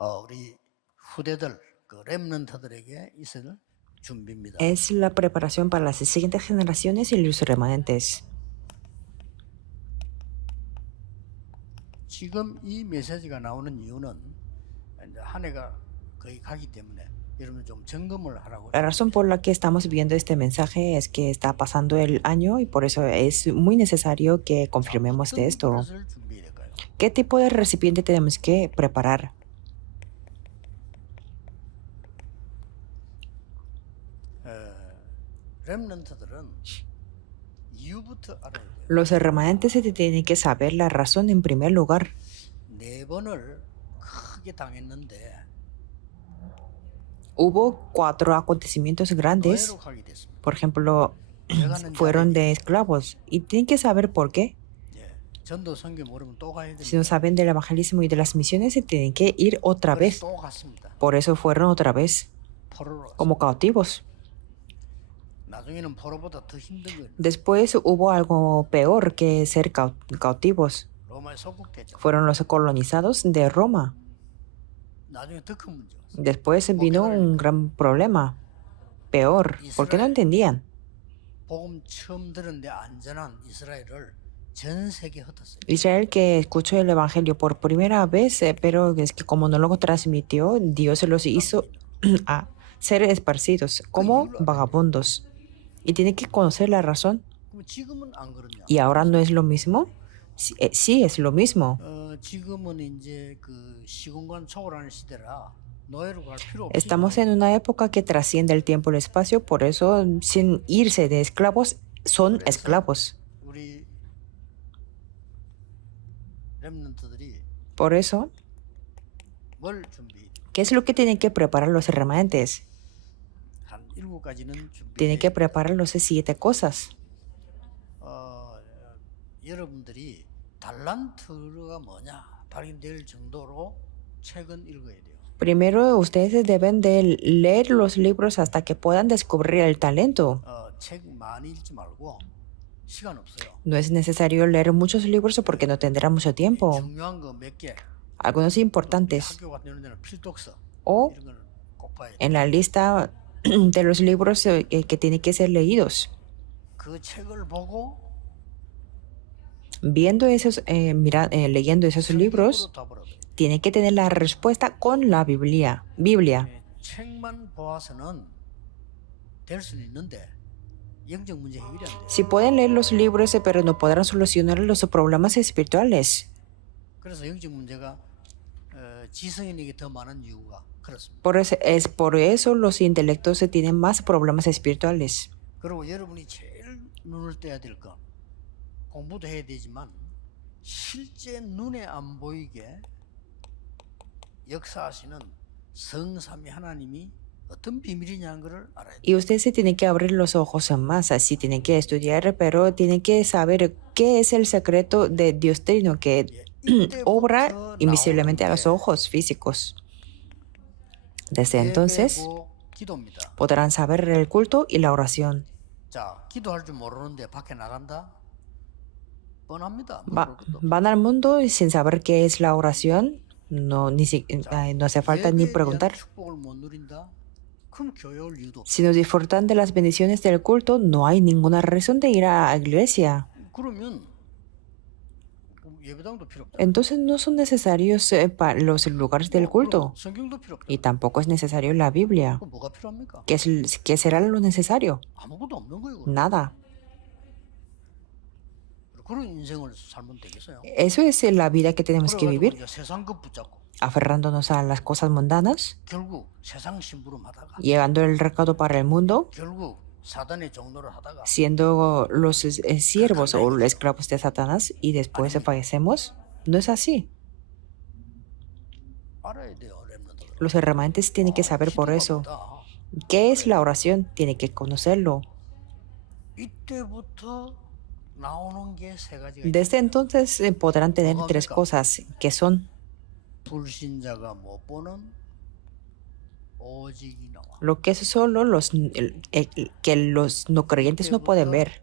우리 후대들 그 렘넌트들에게 있을 준비입니다. Es la preparación para las siguientes generaciones y los remanentes. 지금 이 메시지가 나오는 이유는 이제 한 해가 거의 가기 때문에 여러분 좀 점검을 하라고. La razón por la que estamos viendo este mensaje es que está pasando el año y por eso es muy necesario que confirmemos de esto. 그릇을 준비해야 될까요? ¿Qué tipo de recipiente tenemos que preparar? 렘넌트들은 이유부터 알아야 돼요. Los remanentes se tienen que saber la razón en primer lugar. 네 번을 크게 당했는데 Hubo 4 acontecimientos grandes, 노예로 가게 됐습니다. por ejemplo, fueron de esclavos y tienen que saber por qué. 전도 선교 모르면 또 가야 Si no 됩니다. saben del evangelismo y de las misiones, se tienen que ir otra 그래서 vez. 또 갔습니다. Por eso fueron otra vez 포로로. como cautivos. 나중에는 포로보다 더 힘든 거예요. Después hubo algo peor que ser cautivos. 로마에 속국되죠. Fueron los colonizados de Roma. 나중에 더 큰 문제가 있어요. Después vino un gran problema, peor, porque no entendían. 복음 처음 들었는데 안전한 이스라엘을 전 세계에 흩었어요. Israel que escuchó el evangelio por primera vez, pero es que como no lo transmitió, Dios los hizo a ser esparcidos como vagabundos. Y tiene que conocer la razón. 그럼 지금은 안 그러냐? ¿Y ahora no es lo mismo? Sí, es lo mismo. 지금은 이제 그 시공간 초월하는 시대라 노예로 갈 필요 없이 Estamos en una época que trasciende el tiempo y el espacio, por eso sin irse de esclavos, son esclavos. 우리 렘넌트들이 Por eso, 뭘 준비? ¿qué es lo que tienen que preparar los remanentes? 한 7가지는 준비. Tienen que preparar los 7 cosas. 여러분들이 달란트가 뭐냐 발견될 정도로 책은 읽어야 돼요. Primero, ustedes deben de leer los libros hasta que puedan descubrir el talento. 책 많이 읽지 말고 시간 없어요. No es necesario leer muchos libros porque no tendrá mucho tiempo. 중요한 거 몇 개. Algunos importantes. 학교 같은 이런 데는 필독서. O 이런 거는 꼭 봐야 돼요. en la lista de los libros que tienen que ser leídos. 그 책을 보고 Viendo esos, leyendo esos libros, 성경으로 답을 얻어요. tienen que tener la respuesta con la Biblia. 책만 보아서는 될 수는 있는데 영적 문제 해결이 안 돼요. Si pueden leer los libros, pero no podrán solucionar los problemas espirituales. 그래서 영적 문제가 지성인에게 더 많은 이유가 그렇습니다. Por eso los intelectos tienen más problemas espirituales. 그리고 여러분이 제일 눈을 떼야 될 건 공부도 해야 되지만 실제 눈에 안 보이게 역사하시는 성삼위 하나님이 어떤 비밀이냐는 것을 알아야 돼요. Y ustedes se tienen que abrir los ojos más, así tienen que estudiar, pero tienen que saber qué es el secreto de Dios Trino que obra invisiblemente a los ojos físicos. Desde entonces 예배고 기도입니다. podrán saber el culto y la oración. 자, 기도할 줄 모르는데 밖에 나간다? 뻔합니다. 모를 것도 없어요. Van al mundo sin saber qué es la oración. No hace falta ni 예배에 대한 preguntar. 축복을 못 누린다? 그럼 교회 올 이유도 없어요. Si no disfrutan de las bendiciones del culto, no hay ninguna razón de ir a la iglesia. 그러면 예배당도 필요 없다. Entonces no son necesarios los lugares del culto. 성경도 필요 없다. Y tampoco es necesario la Biblia. 그럼 뭐가 필요합니까? ¿Qué será lo necesario? 아무것도 없는 거예요. 그럼. Nada. 그런 인생을 살면 되겠어요? Eso es la vida que tenemos que 그래가지고 vivir, 이제 세상 것 붙잡고 aferrándonos a las cosas mundanas, 결국 세상 심부름 하다가 llevando el recado para el mundo, 결국 사단의 종로를 하다가 siendo los siervos o los esclavos de Satanás y después fallecemos. No es así. 알아야 돼요. 렘넌트들. Los remanentes tienen que saber por eso. 기도가 ¿Qué es la oración? Tienen que conocerlo. 이때부터 나오는 게 세 가지가 있어요. Desde entonces podrán tener 3 cosas, que son 불신자가 못 보는 오직이 나와. lo que es solo que los no creyentes no pueden ver.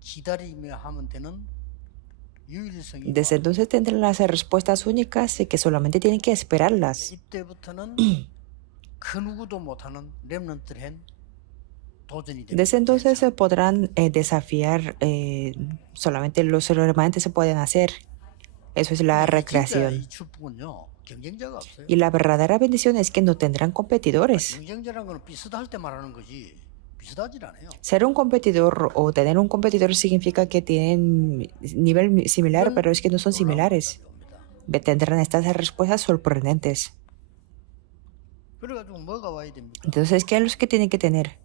기다리며 하면 되는 유일성이 Desde entonces tendrán las respuestas únicas y que solamente tienen que esperarlas. 이때부터는 그 누구도 못하는 렘넌트를 도전이 Desde 됩니다. entonces se podrán desafiar, solamente los remanentes se pueden hacer. Eso es la 진짜 recreación. 이 축복은요 경쟁자가 없어요. Y la verdadera bendición es que no tendrán competidores. 경쟁자라는 거는 비슷할 때 말하는 거지 비슷하질 않아요. Ser un competidor o tener un competidor significa que tienen nivel similar, pero es que no son similares. 옵니다. Tendrán estas respuestas sorprendentes. 그래가지고 뭐가 와야 됩니까? Entonces, ¿qué es lo que tienen que tener?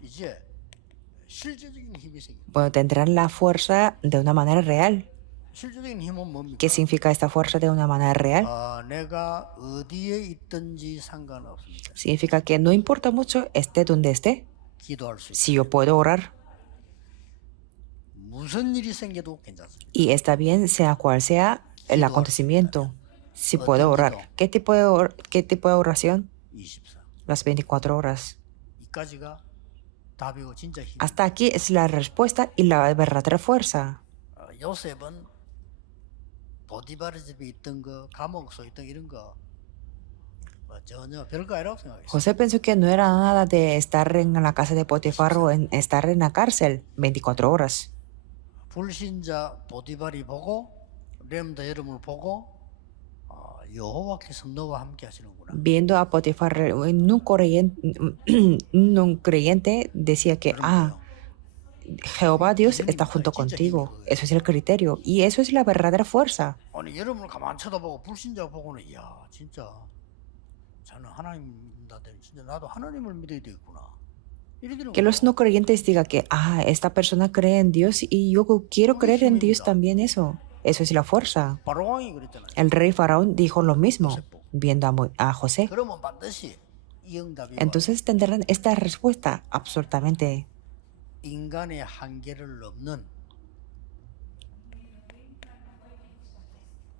이제 실제적인 힘이 생겨. Bueno, tendrán la fuerza de una manera real. 실제적인 힘은 뭡니까? ¿Qué significa esta fuerza de una manera real? 내가 어디에 있든지 상관없습니다. Significa que no importa mucho esté donde esté, 기도할 수 있어요. si yo puedo orar. 무슨 일이 생겨도 괜찮습니다. Y está bien, sea cual sea el acontecimiento, si puedo orar. ¿Qué tipo de oración? 24. Las 24 horas. 이까지가 답이고 진짜 힘. Hasta aquí es la respuesta y la verdadera fuerza. 요셉은 보디바르 집에 있던 거, 감옥 소 있던 이런 거 전혀 별거 아니라고 생각했어요. José pensó que no era nada de estar en la casa de Potifar o en estar en la cárcel 24 horas. 불신자 보디발이 보고 렘더 여러분을 보고 여호와께서 너와 함께 하시는구나. Viendo a Potifar, un creyente decía que, Jehová Dios está junto contigo. Eso es el criterio. Y eso es la verdadera fuerza. 아니 여러분을 가만 쳐다보고 불신자 보고는 야 진짜 저는 하나님 믿는다더니 진짜 나도 하나님을 믿어야 되겠구나. 이래 되는 Que los no creyentes digan que, esta persona cree en Dios y yo quiero creer en Dios también eso. Eso es la fuerza. 바로왕이 그랬잖아요. El rey Faraón dijo lo mismo, viendo a José. 그러면 반드시 이 응답이 와요. Entonces tendrán esta respuesta absolutamente. 인간의 한계를 넘는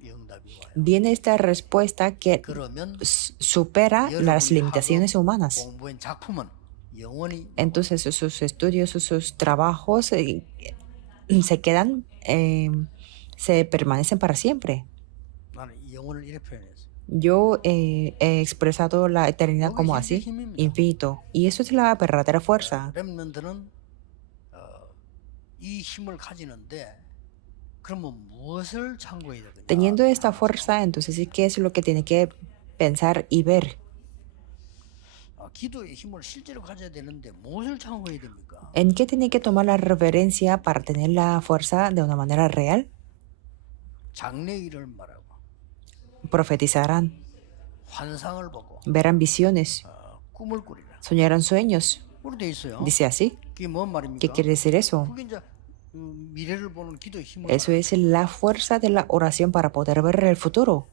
이 응답이 와요. Viene esta respuesta que 그러면 supera las limitaciones humanas. 공부한 작품은 영원히 Entonces sus estudios, sus trabajos se quedan, se permanecen para siempre. 나는 이 영혼을 이렇게 표현했어요. Yo he expresado la eternidad como así, infinito. Y eso es la verdadera fuerza. 렘넌트는 이 힘을 가지는데 그러면 무엇을 참고해야 되느냐? Teniendo esta fuerza, entonces, ¿qué es lo que tiene que pensar y ver? 기도의 힘을 실제로 가져야 되는데 무엇을 참고해야 됩니까? ¿En qué tiene que tomar la reverencia para tener la fuerza de una manera real? 장래일을 말하고 Profetizarán, 환상을 보고 verán visiones, 꿈을 꾸리라. soñarán sueños. 그렇게 돼 있어요. Dice así. 그게 뭔 말입니까? ¿Qué quiere decir eso? 그게 이제 미래를 보는 기도의 힘을 Eso es la fuerza de la oración para poder ver el futuro.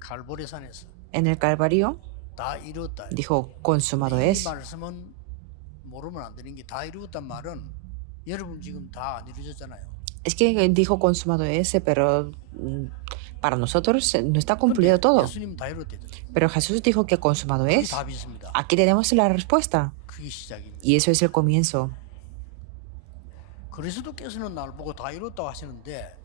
갈보리산에서 En el Calvario 다 이루었다. dijo, consumado 이 es. 말씀은 모르면 안 되는 게 다 이루었단 말은 여러분 지금 다 안 이루어졌잖아요. Es que dijo consumado es, pero para nosotros no está cumplido todo. 예수님 다 이루었대잖아요. Pero Jesús dijo que consumado 그게 es. 답이 있습니다. Aquí tenemos la respuesta. 그게 시작입니다. Y eso es el comienzo. 그리스도께서는 날 보고 다 이뤘다고 하시는데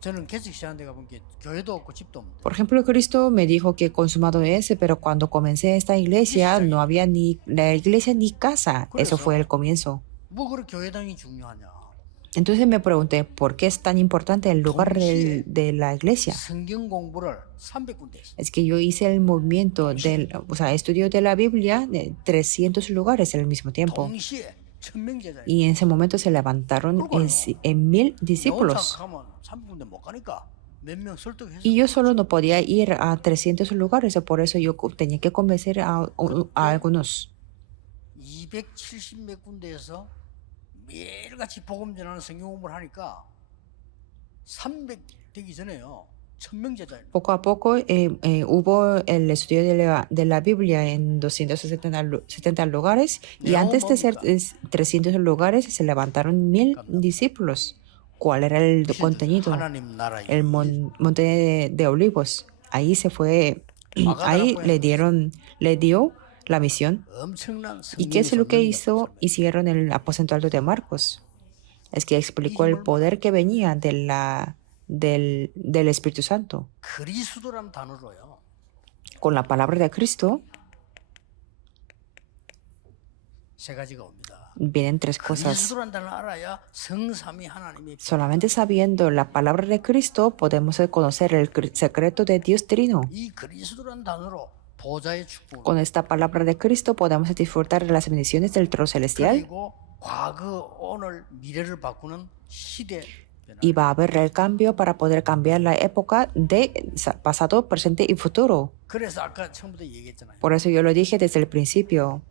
저는 개척 시간대 가본 게 교회도 없고 집도 없는데 Por ejemplo, Cristo me dijo que consumado es, pero cuando comencé esta iglesia no había ni la iglesia ni casa. Eso fue el comienzo. 뭐 그렇게 교회당이 중요하냐? Entonces me pregunté, ¿por qué es tan importante el lugar de la iglesia? 성경 공부를 300군데 했어요. Es que yo hice el movimiento estudio de la Biblia de 300 lugares al mismo tiempo. 동시에 1000명 제자예요. Y en ese momento se levantaron en 1000 나 혼자 discípulos. 가면 300군데 못 가니까 몇 명 설득해서 Y yo solo no podía ir a 300 lugares, por eso yo tenía que convencer a algunos. 270 몇 군데에서 매일같이 복음 전하는 성경 공부를 하니까 300 되기 전에요. 1000명 제자예요. Poco a poco hubo el estudio de la Biblia en 270 lugares y antes de ser 300 lugares se levantaron 1000 discípulos. ¿Cuál era el contenido? 하나님 나라의 El monte de Olivos. Ahí se fue, ahí le dio la misión. 엄청난 ¿Y qué es lo que 성령 hicieron el aposento alto de Marcos? es que explicó el poder que venía del Espíritu Santo. 그리스도란 단어로요. Con la palabra de Cristo 세 가지가 옵니다. vienen tres cosas. 그리스도란 단어를 알아야 성삼위 하나님의 Solamente sabiendo la palabra de Cristo podemos conocer el secreto de Dios Trino. 이 그리스도란 단어로 보좌의 축복을 Con esta palabra de Cristo podemos disfrutar de las bendiciones del trono celestial 그리고 과거, 오늘, 미래를 바꾸는 시대 변화. y va a haber el cambio para poder cambiar la época de pasado, presente y futuro. 그래서 아까 처음부터 얘기했잖아요. Por eso yo lo dije desde el principio.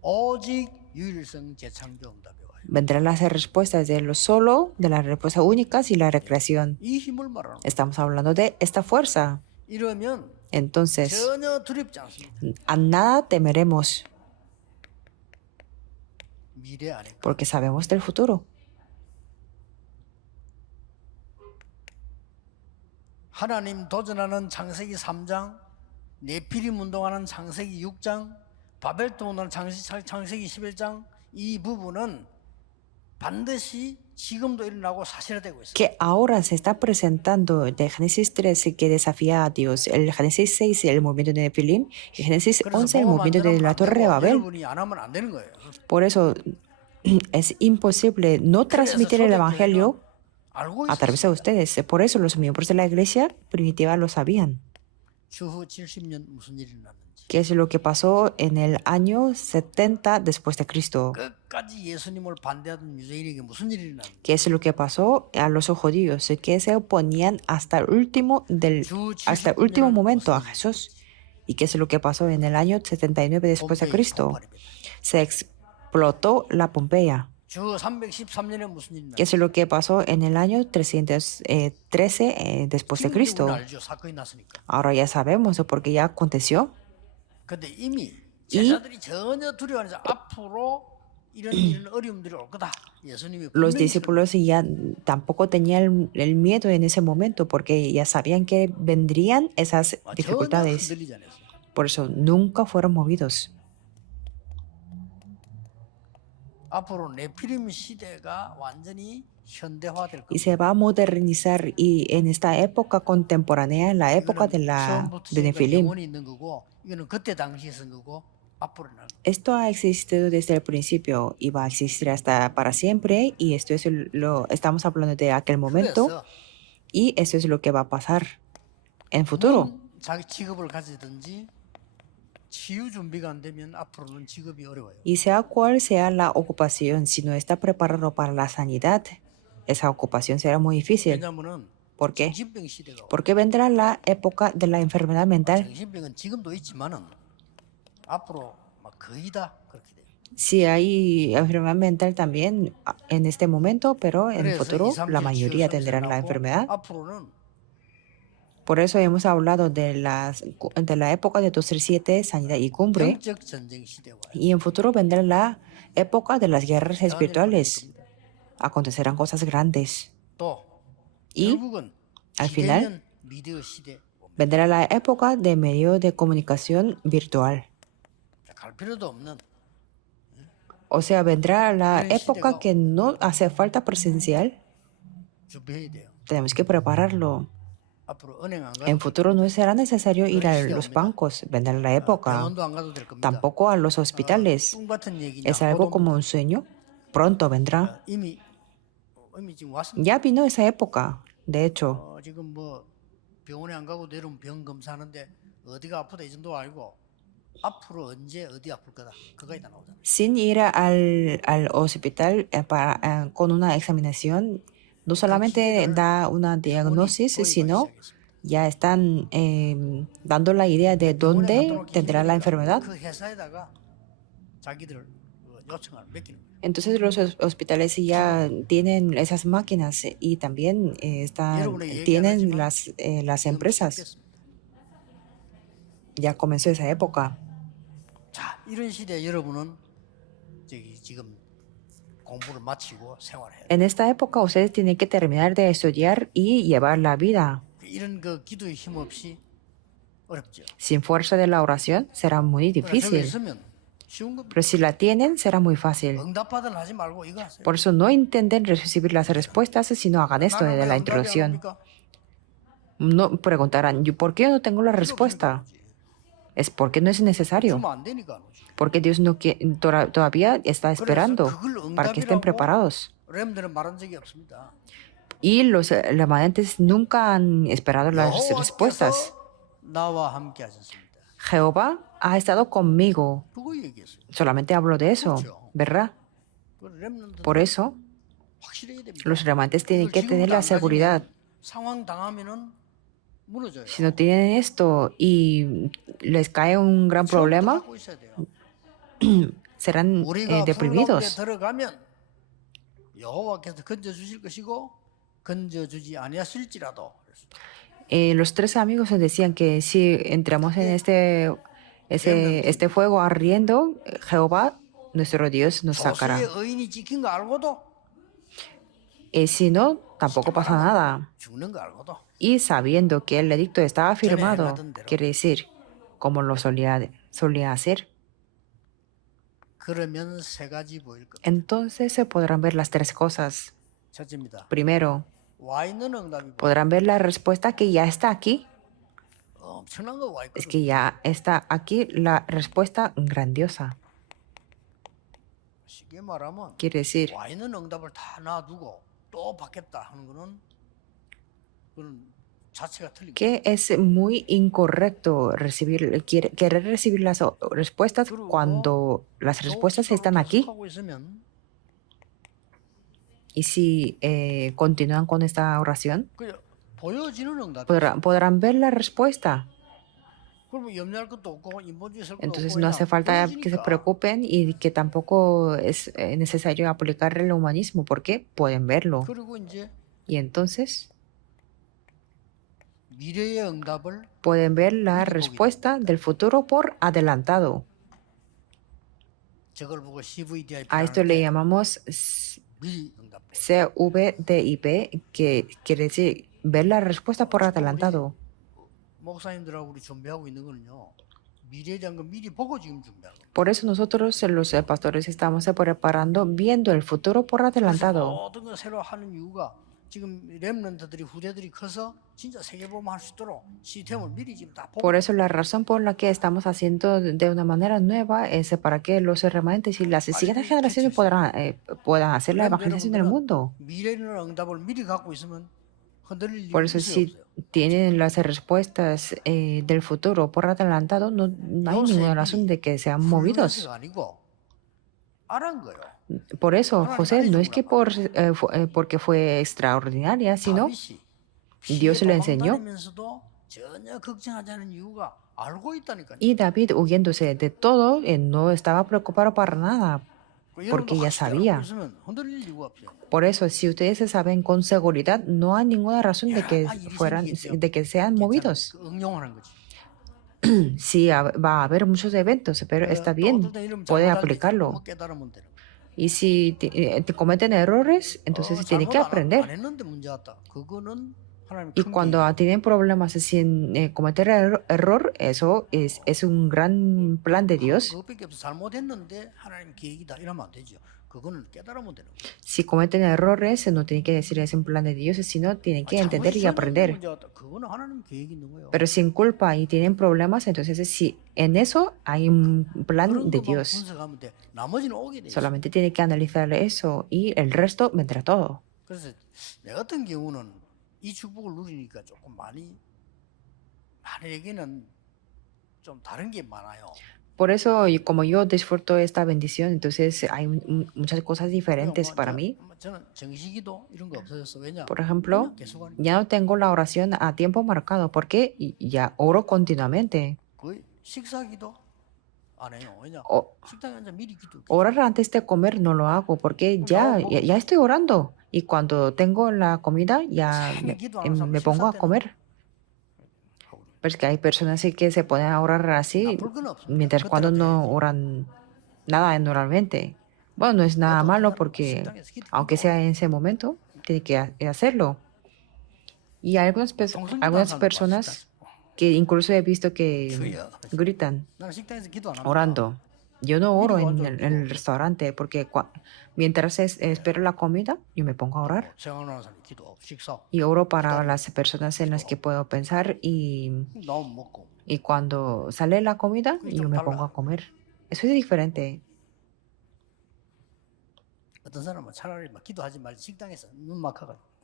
오직 유일성 재창조 응답이 와요. Vendrán las respuestas de lo solo, de las respuestas únicas y la recreación. 이 힘을 말하는 거예요. Estamos hablando de esta fuerza. 이러면 Entonces, 전혀 두렵지 않습니다. a nada temeremos 미래 아닐까. porque sabemos del futuro. 하나님 도전하는 창세기 3장, 네피림 운동하는 창세기 6장, 바벨탑 운동하는 창세기 11장, 이 부분은 반드시 지금도 일어나고 사실화되고 있어요. Que ahora se está presentando de Génesis 13 que desafía a Dios, el Génesis 6 el movimiento de Nefilim y Génesis 그래서 11 el 보고만 movimiento de 들으면 la 안 Torre de 되고 Babel. 여러분이 안 하면 안 되는 거예요. Por eso es imposible no transmitir el Evangelio 알고 a través de 있었어요. ustedes. Por eso los miembros de la iglesia primitiva lo sabían. 주후 70년 무슨 일이 났는지 ¿Qué es lo que pasó en el año 70 después de Cristo? 끝까지 예수님을 반대하던 유대인에게 무슨 일이 났는지 ¿Qué es lo que pasó a los judíos? Que se oponían hasta el último, hasta el último momento a Jesús. ¿Y qué es lo que pasó en el año 79 después de 봄페이 Cristo? 폭발입니다. Se explotó la Pompeya. 주 313년에 무슨 일이 ¿Qué es lo que pasó en el año 313 después de 지금 Cristo? 우리는 알죠. 사건이 났으니까. Ahora ya sabemos porque ya aconteció. 근데 이미 제자들이 전혀 두려워하지 앞으로 이런 어려움들이 올 거다. 예수님이 Los 분명히 discípulos ya tampoco tenían el miedo en ese momento porque ya sabían que vendrían esas 전혀 dificultades. 흔들리지 않았어요. Por eso nunca fueron movidos. 앞으로 네피림 시대가 완전히 현대화될 Y 겁니다. se va a modernizar y en esta época contemporánea, en la época de 처음부터 de 지금까지 Nefilim, 영원히 있는 거고 이거는 그때 당시에 쓴 거고 앞으로 날 esto ha existido desde el principio y va a existir hasta para siempre y esto es estamos hablando de aquel momento 그래서 y esto es lo que va a pasar en futuro. 자기 직업을 가지든지 치유 준비가 안 되면 앞으로는 직업이 어려워요. Y sea cual sea la ocupación, si no está preparado para la sanidad, esa ocupación será muy difícil. 왜냐면은 ¿Por qué? 정신병 시대가 와요. Porque vendrá la época de la enfermedad mental. 정신병은 지금도 있지만은 앞으로 막 거의 다 그렇게 돼요. Sí hay enfermedad mental también en este momento, pero en el 그래서 futuro 2, 3, la 7 mayoría 치유 tendrán la 나오고 enfermedad. 앞으로는 Por eso hemos hablado de la época de 237, sanidad y cumbre. 영적 전쟁 시대 와요. Y en futuro vendrá la época de las guerras 대단히 espirituales. 많을 겁니다. Acontecerán cosas grandes. 또 Y 결국은 al final 비대면 미디어 시대 옵니다. vendrá la época de medio de comunicación virtual. 갈 필요도 없는 O sea, vendrá la 그런 época 시대가 que no hace falta presencial. 준비해야 돼요. Tenemos que prepararlo. 앞으로 은행 안 En 가도 futuro no será necesario ir a 시대 los 옵니다. bancos, vendrá la época. 병원도 안 가도 될 겁니다. Tampoco a los hospitales. 꿈 같은 얘기냐? Es algo 곧 como un sueño. Pronto vendrá. 옵니다. 이미 지금 왔습니다. Ya vino esa época, de hecho. 지금 뭐 병원에 안 가고 내려오면 병 검사하는데 어디가 아프다 이 정도 알고 앞으로 언제 어디 아플 거다 그거에 다 나오잖아요. Sin ir al hospital con una examinación, no solamente da una diagnosis, sino ya están dando la idea de dónde tendrá la enfermedad. 그 회사에다가 자기들 요청을 맡기는 거예요. Entonces los hospitales ya tienen esas máquinas y también tienen las empresas. Ya comenzó esa época. 자, 이런 시대에 여러분은 지금 공부를 마치고 생활해야 돼요. En esta época ustedes tienen que terminar de estudiar y llevar la vida. 이런 그 기도의 힘 없이 어렵죠. Sin fuerza de la oración será muy 저기 difícil. 있으면 쉬운 겁니다. Pero si la tienen, será muy fácil. 응답받으려 하지 말고 이거 하세요. Por eso no intenten recibir las respuestas, sino hagan esto 나는 de 왜 la 응답이 안 introducción. 옵니까? No preguntarán, ¿por qué yo no tengo la 필요 없으니까 안 respuesta? 오지. Es porque no es necesario. 주면 안 되니까 안 오지. Porque Dios no todavía está 그래서 esperando 그걸 para que estén 응답이라고 preparados. 렘들은 말한 적이 없습니다. Y los remanentes nunca han esperado las respuestas. 여호와께서 나와 함께 하셨습니다. Jehová ha estado conmigo. 그거 얘기했어요. Solamente hablo de eso, ¿verdad? 그 렘넌트는 Por eso, 확실해야 됩니다. los remanentes tienen que 이걸 tener 지금부터 la 안 seguridad. 가지면 상황 당하면은 무너져요. Si no tienen esto y les cae un gran 처음부터 problema, 갖고 있어야 돼요. serán 우리가 불 가운데 deprimidos. 들어가면 여호와께서 건져 주실 것이고 건져 주지 아니하실지라도 Los tres amigos nos decían que si entramos en este fuego ardiendo, Jehová, nuestro Dios, nos sacará. 조수의 의인이 지킨 거 알고도 Si no, tampoco pasa nada. 죽는 거 알고도 Y sabiendo que el edicto estaba firmado, quiere decir, como lo solía hacer, 그러면 세 가지 보일 겁니다. entonces se podrán ver las tres cosas. 첫째입니다. Primero, 와 있는 응답이 podrán ver la respuesta que ya está aquí. 엄청난 거 와 Es 있거든요. que ya está aquí la respuesta grandiosa. 쉽게 말하면 Quiere decir, 와 있는 응답을 다 놔두고 또 받겠다 하는 거는 그건 자체가 틀린 거예요. que es muy incorrecto querer recibir las respuestas cuando las respuestas están aquí. 하고 있으면 Y si continúan con esta oración, 그 보여지는 응답이 podrán ver la respuesta. 그러면 염려할 것도 없고 인본주의 설 것도 Entonces 없고 no hace 그냥 falta que se 보여지니까. preocupen y que tampoco es necesario aplicar el humanismo porque pueden verlo. 그리고 이제 Y entonces 미래의 응답을 pueden ver la respuesta del futuro por adelantado. 저걸 보고 CVDIP A esto le llamamos 미리 응답. CVDIP, que quiere decir ver la respuesta por adelantado. 목사님들하고 우리 준비하고 있는 거는요. 미래에 대한 거 미리 보고 지금 준비하는 거예요. Por eso nosotros los pastores estamos preparando viendo el futuro por 그래서 adelantado. 모든 걸 새로 하는 이유가 지금 렘넌트들이 후대들이 커서 진짜 세계보험 할 수 있도록 시스템을 미리 지금 다 보고 Por eso la razón por la que estamos haciendo de una manera nueva es para que los remanentes y las siguientes generaciones puedan hacer la evangelización del mundo. 미래는 응답을 미리 갖고 있으면 흔들릴 Por 일이 eso 있어요, si 없어요? tienen las respuestas del futuro por adelantado, no hay ninguna razón de que sean movidos. 불러서가 아니고 알은 거예요. Por eso José no es que porque fue extraordinaria, sino 다윗이 Dios 피해 le enseñó. 도망다니면서도 전혀 걱정하지 않은 이유가 알고 있다니까요. Y David, huyéndose de todo, no estaba preocupado para nada, 그 porque 여러분도 ya 확실히 sabía. 알고 있으면 흔들릴 이유가 없어요. Por eso, si ustedes se saben con seguridad, no hay ninguna razón de que sean movidos. 그 응용하는 거지. Sí, va a haber muchos eventos, pero está bien, pueden aplicarlo. 깨달으면 되는 거예요. Y si te cometen errores, entonces tienen que 잘못 안 aprender. 했는데 문제 왔다. 그거는 하나님 Y 큰 cuando 계획. tienen problemas sin cometer error, eso es un gran plan de Dios. 그것밖에 없어. 잘못했는데 하나님 계획이다 이러면 안 되죠. 그거는 깨달으면 되는 거예요. Si cometen errores, no tienen que decir es un plan de Dios, sino tienen que entender y aprender. 문제 왔다. 그거는 하나님 계획이 있는 거예요. Pero sin culpa y tienen problemas, entonces sí, en eso hay un plan 그런 de 것만 Dios. 분석하면 돼. 나머지는 오게 돼. 있어. Solamente tiene que analizar eso y el resto vendrá todo. 그래서 내 같은 경우는 이 축복을 누리니까 조금 많이에게는 좀 다른 게 많아요. Por eso, y como yo disfruto esta bendición, entonces hay muchas cosas diferentes para mí. 저는 정시기도 이런 거 없어졌어. 왜냐? Por ejemplo, 그냥 계속 하니까. ya no tengo la oración a tiempo marcado porque ya oro continuamente. 거의 식사기도 안 해요. 왜냐? O- 식당에 앉아 미리 기도. Orar antes de comer no lo hago porque ya estoy orando. Y cuando tengo la comida ya me pongo a comer. Pero es que hay personas que se ponen a orar así, 나쁠 건 없어. mientras cuando no oran nada normalmente. Bueno, no es nada malo porque, aunque sea en ese momento, tiene que hacerlo. Y hay algunas personas que incluso he visto que gritan 나는 식당에서 기도 안 합니다. orando. Yo no oro 미리 en 완전 el 기도. restaurante porque mientras espero la comida, yo me pongo a 또 orar 생각나는 사람 기도, 식사. y oro para 기다리면 las personas en las que 기도하고 puedo pensar 나오면 먹고. y cuando sale la comida, 그게 yo 좀 me pongo 달라. a comer. Eso es diferente. 어떤 사람은 차라리 막 기도하지 말지 식당에서 눈 막아가지고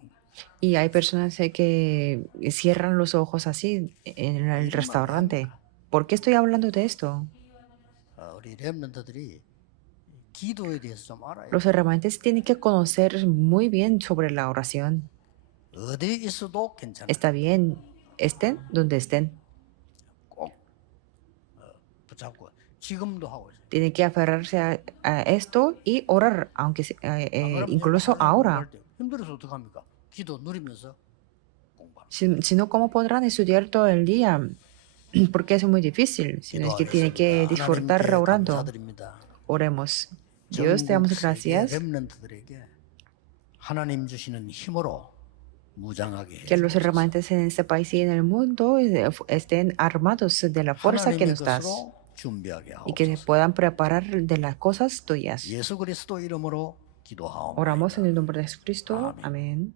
Y hay personas que cierran los ojos así en el 이런 말을 왜 하는 restaurante. 거야? ¿Por qué estoy hablando de esto? 우리 렘넌트들이 기도에 대해서 좀 알아야 Los 돼. hermanos tienen que conocer muy bien sobre la oración. 어디에 있어도 괜찮아. Está bien, estén donde estén. 꼭 붙잡고 지금도 하고 있어요. Tienen que aferrarse a esto y orar, aunque 안 그러면 incluso 하나님 ahora. 공부할 때 힘들어서 어떡합니까? 기도 누리면서 공부하는. Si no, ¿cómo podrán estudiar todo el día? Porque es muy difícil. Sino es que tienen que 기도하겠습니다. disfrutar 하나님께 orando. 감사드립니다. Oremos. Dios, te damos 전국 세계 gracias 렘넌트들에게 하나님 주시는 힘으로 무장하게 que los 해주옵소서. hermanos en este país y en el mundo estén armados de la fuerza que 하나님의 nos das 것으로 준비하게 y que se 하옵소서. puedan preparar de las cosas tuyas. 예수 그리스도 이름으로 기도하옵나이다. Oramos en el nombre de Jesucristo. Amén. Amén.